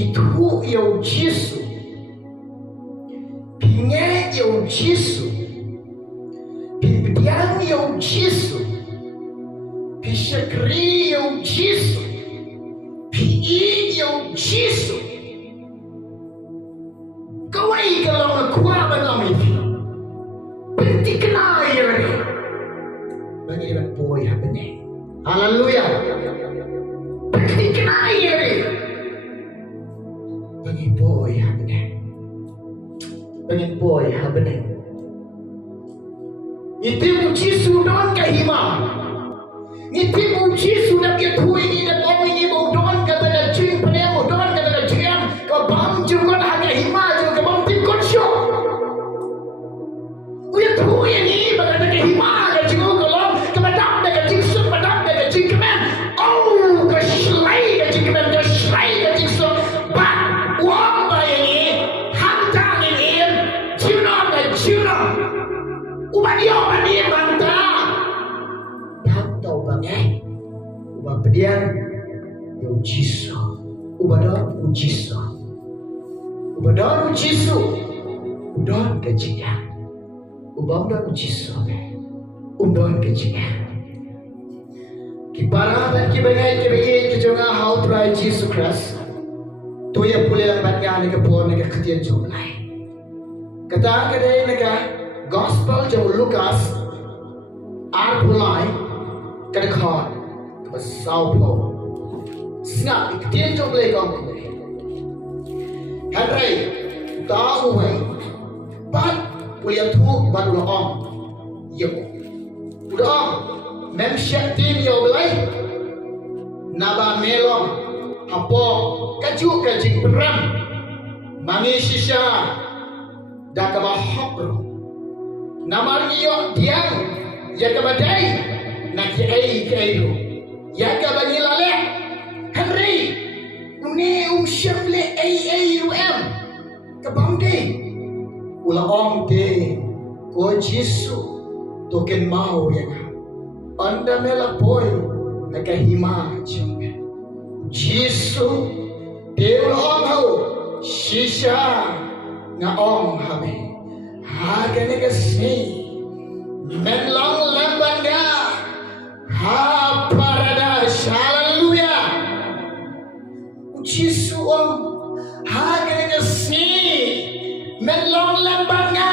Itu有基础，平安有基础，平安有基础，平syakri有基础，平义有基础。各位kalau kuat dalam itu, Pyntikna ini, bagi orang boy benar. Haleluya. Pyntikna ini, bagi boy benar. Bagi boy benar. Itu mujizat dan kehidupan. Itu mujizat dan ketuai ini dan orang ini mau don kata dan cing pada mau don kata dan cing kau bang juga hanya hima juga kau bang tim konsol. Uya tuai ini pada dan hima dan cing kau kalau kemadam dan cing sun kemadam dan cing keman. Oh kau selai dan cing keman kau selai dan cing sun. But wang bayang ini hantang ini ciuman dan ciuman. Ubadio bantang. Tahu bangnya, ubah pedian, yo jisu, ubah don ujisu, ubah don ujisu, don kejian, ubah don ujisu, don kejian. Kipara dan kibangai kibai kejonga how try Jesus Christ, tu ya pulang batnya ni kepon ni keketian jumlah. Kata kedai ni Gospel jauh Lukas, Arpulai. Kadang-kadang besar pun, snap ikutian jom boleh kau ni. Hari tahu wei, but boleh tu baru orang, yo, udah memsiap tim yo boleh, naba melon, apa kaju kajing peram, mami sisa, dah kebah hapro, nama yo diang, ya kebadai. Nak ai kairu ya ka bani lale Henry uni shamle ai rum ka bangde ula ong te ko jisu token mau ya anda mela boy na ka hima chunga jisu de ong ho shisha na ong habe ha gane ka si men long lambanga ha paradise, hallelujah. Jisu om ha gana si melong lambanga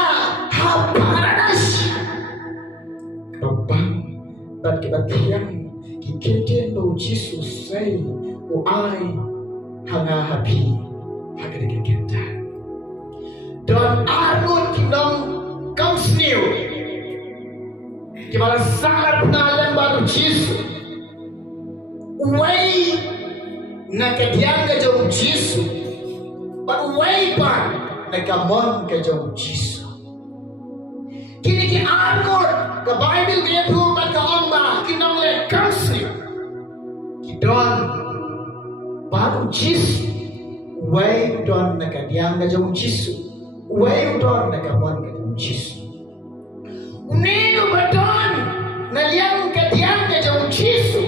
ha paradise. Babang bat kita tiang kikentian do Jisu say o ai hanga happy ha gana kikenta. Don arut kinong comes new. Kibala sangat pengalan baru Yesus. Way nak kediang ke jauh Yesus, but way pan nak kamon ke jauh Yesus. Kini ki anggur ke Bible dia tu tak keomba kinong le kasih. Kidon baru Yesus. Way don nak kediang ke jauh Yesus. Way don nak kamon ke jauh Yesus. Uneu badon naliang katiang ke jauh Yesus.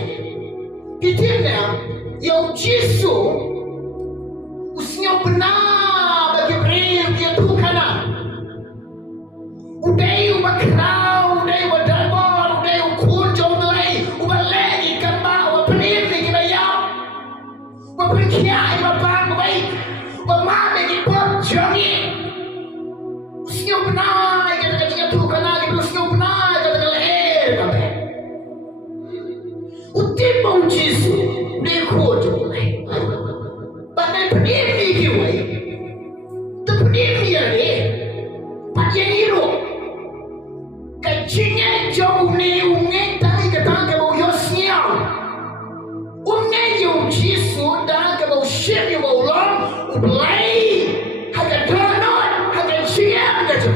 Kitina yang Yesus usnya benar bagi beri dia Tuhan. Udai ubakrau, udai ubadarbar, udai ukunjung belai, ubalagi kamba, ubapenim ni kibayau, ubaperkiai babang baik, ubamame ki pop jangi. Usnya benar kata Tuhan lagi usnya benar kata leher kata. Utimbang Yesus dia kuat boleh. Pakai penim ni kiwai, terpenim dia ni, pakai hero. Kacingnya jauh ni ungai tadi kata kau yosnya. Ungai yang Yesus dah kau siap yang ulang, ubelai, haga donor, haga siap kata.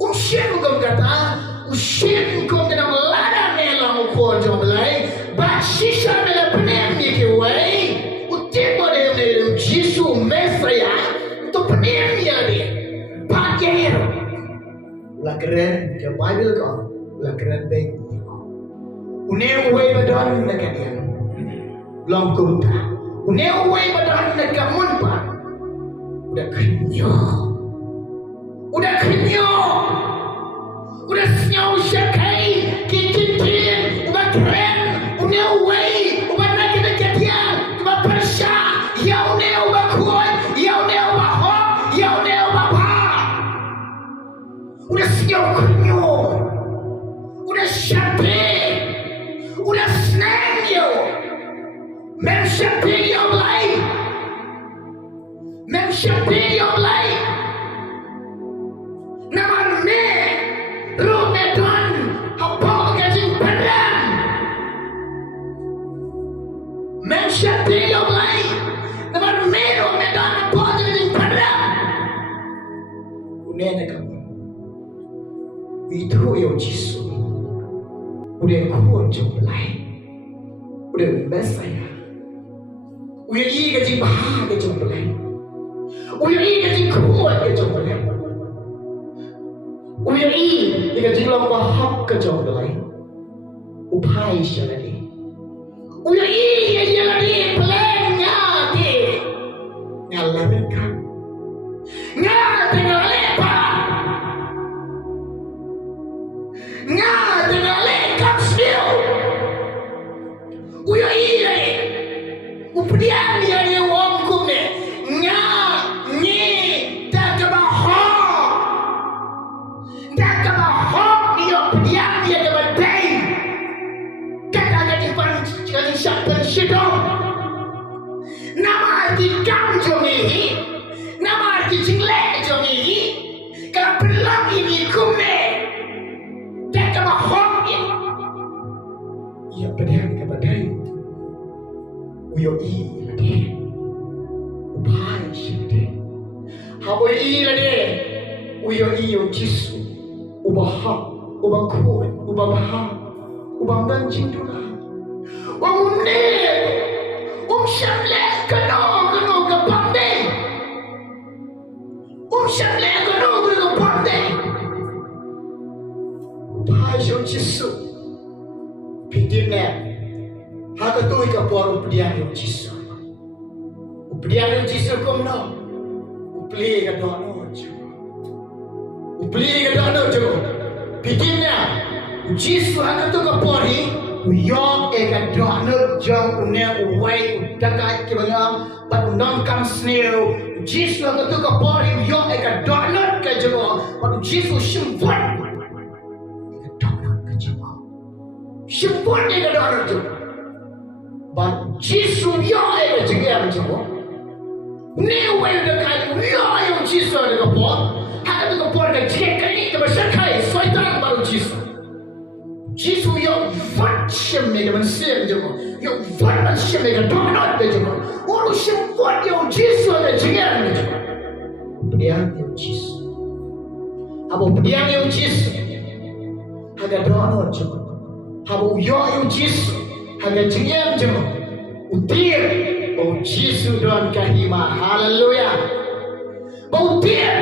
Usiap kau kata, usiap kau kena melada melang kau jomlai, basisa mela penem ni kiwai, utimbang dia ni Yesus Mesaya, tu penem dia ni, pakai hero. Ulah keren ke Bible kau, ulah keren baik kau. Uneu way badan nak dia, belum kuda. Uneu way badan nak udah kenyang, udah kenyang, udah senyum syakai, kikitin, udah keren, udah way, udah nak kita ketian, udah persya, ya udah kuat, ya udah hot, ya udah pa, udah senyum kenyang, udah syakai, udah senang yo, men syakai yo lain. Men syapi yang lain naman me rumedon apa kajing padang men syapi yang lain naman me rumedon apa kajing padang unena kamu itu yang Yesus udah kuat jumlah udah Mesaya udah iya kajing bahagia jumlah uya i kajing kuat ke jong balai uya i kajing lang bahak ke jong balai upai siya lagi uya i kajing lagi pelan nga di ngalamin ka nga tingali pa nga tingali ka still uya i updian niya ni wong kumne nga nama arti kam jongi, nama arti jingle jongi, kalau pelang ini kumne, tak kama hong ini, ia pedang kepadai, uyo i lade, upai sih habo i lade, uyo i yo Yesus, ubah, ubah kuat, ubah bahag, ubah banjing tulah. Wangunne, syamle kano ke pandai, syamle kano ke pandai. Passion Yesus, Pyntikna, haka tu ika por updian Yesus. Updian Yesus komno, upli ka dono jo, upli ka dono jo. Pyntikna, Yesus haka tu ka pori. Uyong eka dono jong une uway dakai kibangam but non kam snail Jisu ang tu ka pori uyong eka dono ka jong but Jisu shimpon eka dono ka jong shimpon eka dono jong but Jisu uyong eka jong ne uway dakai uyong Jisu eka por haka tu ka pori ka jekani ka basyakai soitan baru Jisu Jisu yang vaksin mereka mensiap jemaah, yang vaksin mereka download jemaah. Orang sempat yang Jisu ada jangan jemaah. Pediang yang Jisu, apa pediang yang Jisu? Harga download jemaah. Apa yang Jisu? Harga jangan jemaah. Utir, oh Jisu doan kahima, haleluya. Utir,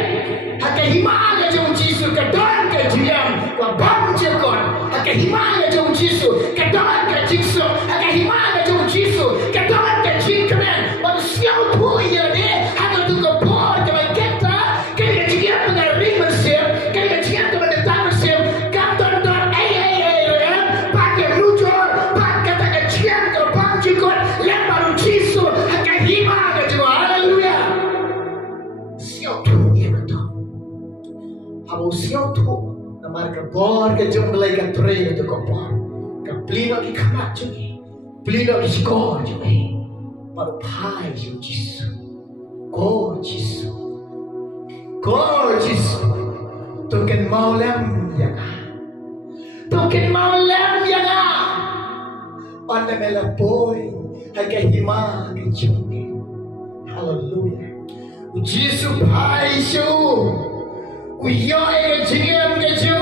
harga hima harga jemaah Jisu kedoan kejian, wabam jekon. Haka himanga jong Jisu, kadang ka Jisu, haka himanga jong Jisu, kadang ka Jingkaman, manusia pun ya deh, haka tu kau por ke kita, kaya jian dengan ring mesin, kaya jian dengan datang mesin, kantor pakai lujur, pakai tak jian ke panjikot, yang baru Jisu, haka himanga jong haleluya. Siapa tu ya betul, hamu siapa tu. Marca bor ke jom belai ka trei to ko por ka plino ki khamat chungi plino ki skor chungi par phai ju Jisu ko Jisu to ken mau lam yang on mela boy ha ka hima ki chungi hallelujah Jisu phai shu Uyoy jigam kejo,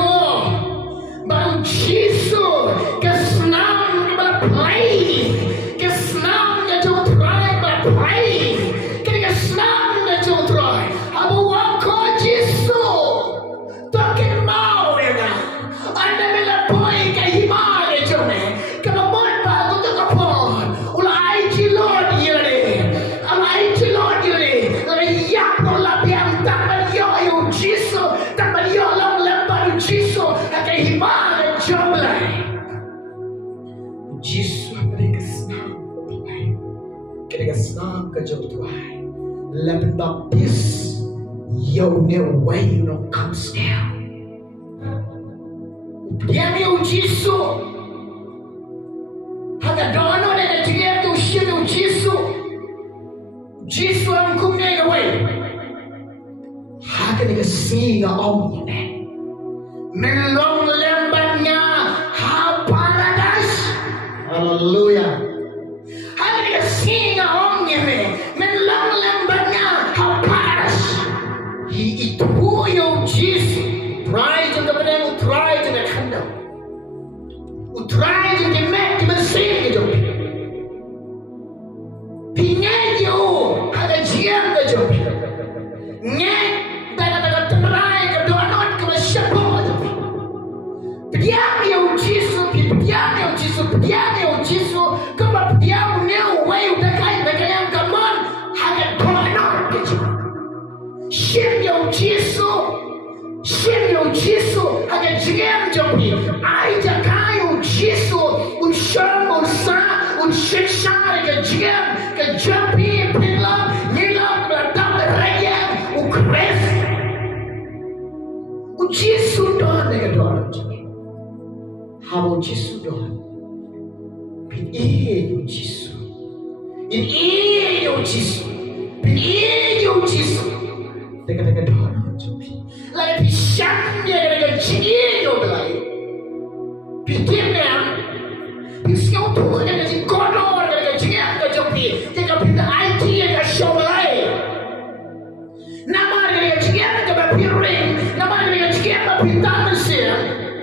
bang Jisu kesenang berplay, kesenang kejo try berplay, kesenang kejo try. Abu wako Jisu, token mau ya kan? Anda mela boy kahima kejo ne, kalau mau bagu tu kapon, ulai cilon ye, ulai cilon ye, ulai yak ulai Kaya snam ka jauh tuai. Lepas baptis, you know way you know comes down. Dia ni ujisu. Haka dono na dia tu shit ujisu. Ujisu ang kumne away. Haka ni singa om ni. Melong lembanya ha paradise. Hallelujah. Haka ni singa om ni. Melong lembanya ha paradise. He itu yung ujisu. Try to the bneng, try to the kingdom. Try to the mek, the sing it. Pingan you, ada jiang the job. Nyek, daga try ke donut ke syapo. Piang you jisu, piang you jisu, keba piang new way udah kaya kamon, ada donut ke job. Shim you jisu. Shin yung Jisu, hanya jiam jopi. Ai jakai yung Jisu, un sham, un sa, un shishar ke jiam, ke jopi, pilam, nilam, berdam, rayam, un kres. Un Jisu doan dengan doan jopi. Habo Jisu doan. Pin yung Jisu. In yung Jisu. Pin yung Jisu. Teka doan jopi. Lagi pisang dia dengan ciri yo belai. Pyntikna, pisang tu dengan ciri kotor dengan ciri apa jopi. Jika pindah IT yang show belai. Nama dengan ciri apa piring, nama dengan ciri apa pindah mesin.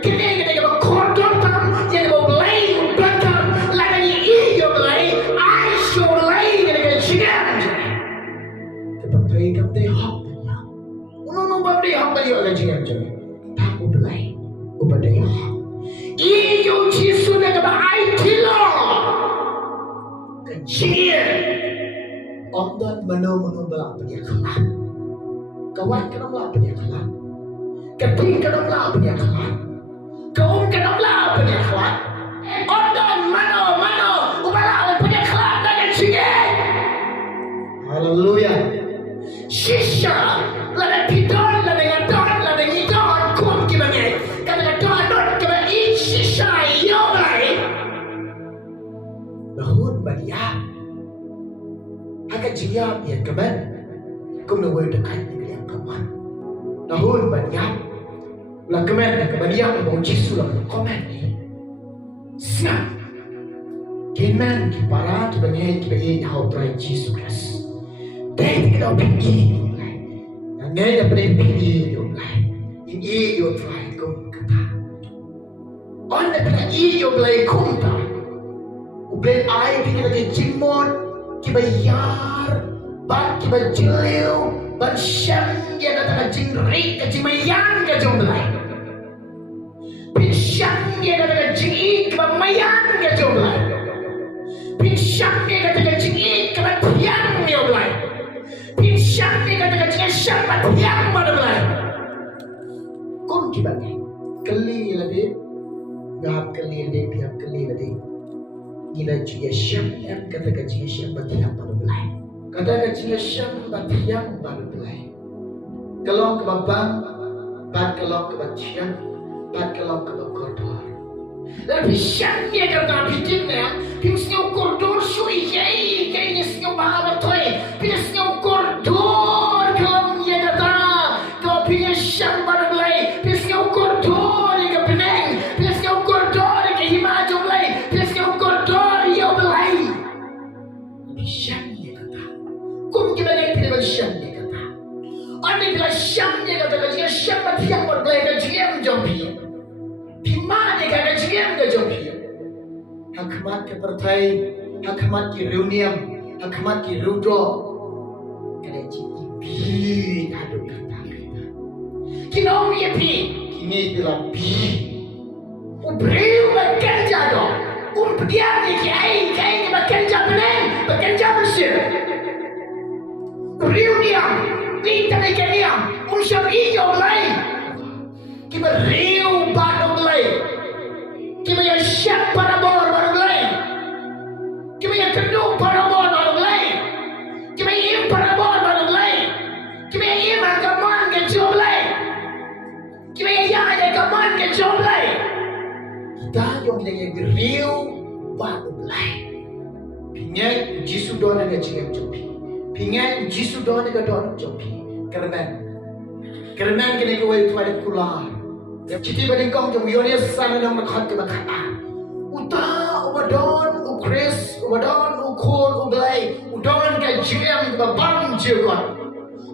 Kini dengan kotor tam yang belai belakang lagi yo belai. I show belai dengan ciri apa. Kepada kita hak. Bapa yang beliau lagi yang jadi tak ubah, ubah dia. Iyo Jisu nak berait lo, kecil. Ondan mano belak dia kalah. Kawan kena belak dia kalah. Keting kena belak dia kalah. Kaum kena belak dia kalah. Ondan mano ubah dia kalah dengan kecil. Hallelujah. Shisha, lada pidon, lada ngadon, lada ngidon, kum kibangay. Kata donut kaba eat shisha yogay. Lahun baliya. Haka jiyab yan kaban. Kum na word dekat ni yang kaman. Lahun baliya. La kaman na kabaliya na bau Jisu la kaman ni. Snap. Kiman kipara kibangay kibangay how try Jisu Christ. Dahil kita pergi, nanti dapat pergi ini yo try kau kata, orang dapat iyo belai kunta, ubel air kita lagi jimon, kita yar, bat kita jeliu, bat syam dia datang jingrik, jimayan kita jomlai, pinsyam dia datang jingik, kita mayan kita jomlai, pinsyam dia datang jingik, kita tiang dia jomlai. Pinsang ni kata-kata siapa yang mana belai? Kau gimana? Kali lagi, gap kali lagi, biar kali lagi. Gila juga siapa kata-kata siapa yang mana belai? Kata-kata siapa yang mana belai? Kalau kebabang, bad kalau kebacian, bad kalau kebakotor. Dan pisang dia kata Pyntikna, pisang kotor sui jai, kayaknya pisang bahasa toy, pisang kotor kalau dia kata, kalau pisang baru belai, pisang kotor ke bneng, pisang kotor ke himaju belai, pisang kotor yo belai. Pisang dia kata, kum kita ni pisang dia kata, orang pisang dia kata kerja siapa yang baru belai kerja yang jompi. Mana dia kata jiam dia jopi. Hakmat ke partai, hakmat ke reuniam, hakmat ke rudo. Kena jipi adu kata kita. Kena orang pi, kini bila pi. Ubreu makan jado. Dia ni kai makan jabneng, makan jabsir. Reuniam, kita ni keniam, unsur iyo lain. Kita riu baru mulai. Kita yang siap para bor baru mulai. Kita yang kedua para bor baru mulai. jeng jumpi. Pingan Jisu don ke don jumpi. Kerana kena kawai tu ada kular. Citi bading kong jom yonia sana dong nakhat ke bakha. Uta ubadon ukris ubadon ukul ublai udon ke jeng babang jegon.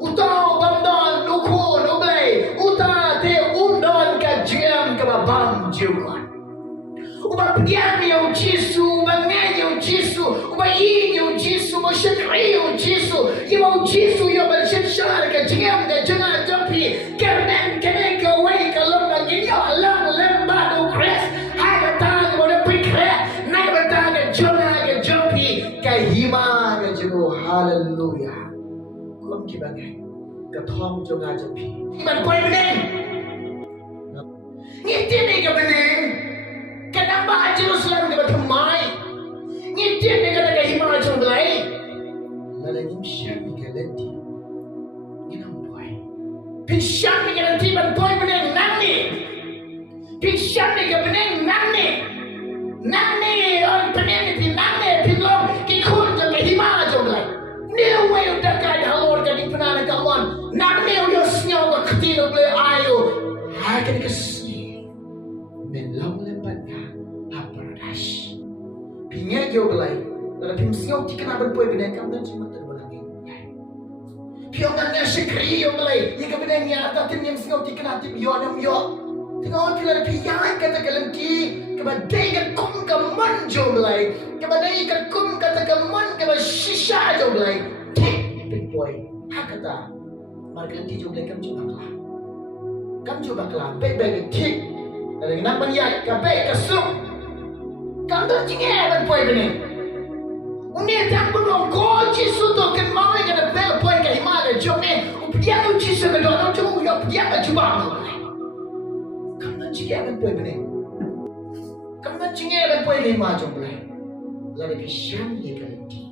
Uta ubandon ukul ublai uta te undon ke jeng ke babang jegon. Uba pian yo Jisu, uba ngai yo Jisu, uba yin yo Jisu, uba shakri yo Jisu, yo Jisu yo ba shakshar ke jeng ke jangan jampi. Kerana kena kawai kalau bagi yo lang lembat ukris. Hima ke jero haleluya. Kum ki bangai ka thong jo nga jo phi. Ban koi bneng. Ngi tiene ke bneng. Ka namba Jerusalem ke batmai. Ngi tiene ka hima jo lai. La la nim sham ke lenti. Ni nam boy. Pin sham ke lenti ban koi bneng nanni. Pin sham ke bneng nanni. Nanni on bneng pin nanni pin long. New way of that guy, hello, getting banana come on. Not new your snow or Katino play ayo. I can see. Men long lembaga, a paradise. Pinya yo belai. Dalam pim snow tikan abang boy benda kam dan cuma terbalangi. Piongannya sekri yo belai. Ia kebenarnya tapi pim snow tikan hati pionam yo. Tengok kila piyan kata kalemki. Kebadai kan kum kaman jo belai. Kebadai kan kum kata kaman kebadai shisha jo belai. Tik big boy. Hakata. Marga nanti jo belai kam jo bakla. Kam jo bakla. Baik tik. Dari nak meniat kape kasuk. Kam tu cingeh ban boy bini. Unia tak belum gol Jisu tu kan mau yang ada bel boy ke himala jo ni. Upian tu Jisu ke dono jo yo pian ke jubang. Kam tu cingeh ban boy bini. Kamu cingeh dan poin lima jomblay, lalu pisang ye kalenti.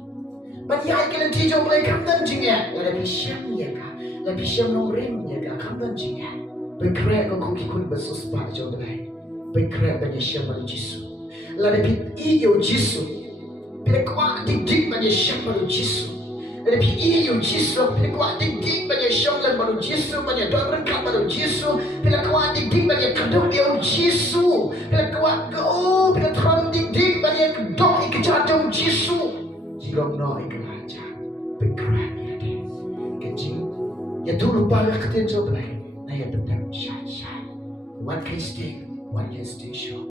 Banyak kalenti jomblay kamu cingeh, lalu pisang ye ka, lalu pisang nongring ye ka kamu cingeh. Bergerak kau kikun bersuspat jomblay, bergerak banyak siapa Jisu. Lalu iyo Jisu, bila kuat dik banyak siapa Jisu. Lalu iyo Jisu, bila kuat dik banyak siapa baru Jisu, banyak doa berkat baru Jisu. Bila kuat dik banyak kadang dia Jisu. Bila kuat go, bila terang dik banyak doa ikejadong Jisu. Jirong no ikelaja, bergerak ya deh. Kecil, ya dulu balik ketin joblay, na ya bendang syai. What can stay show.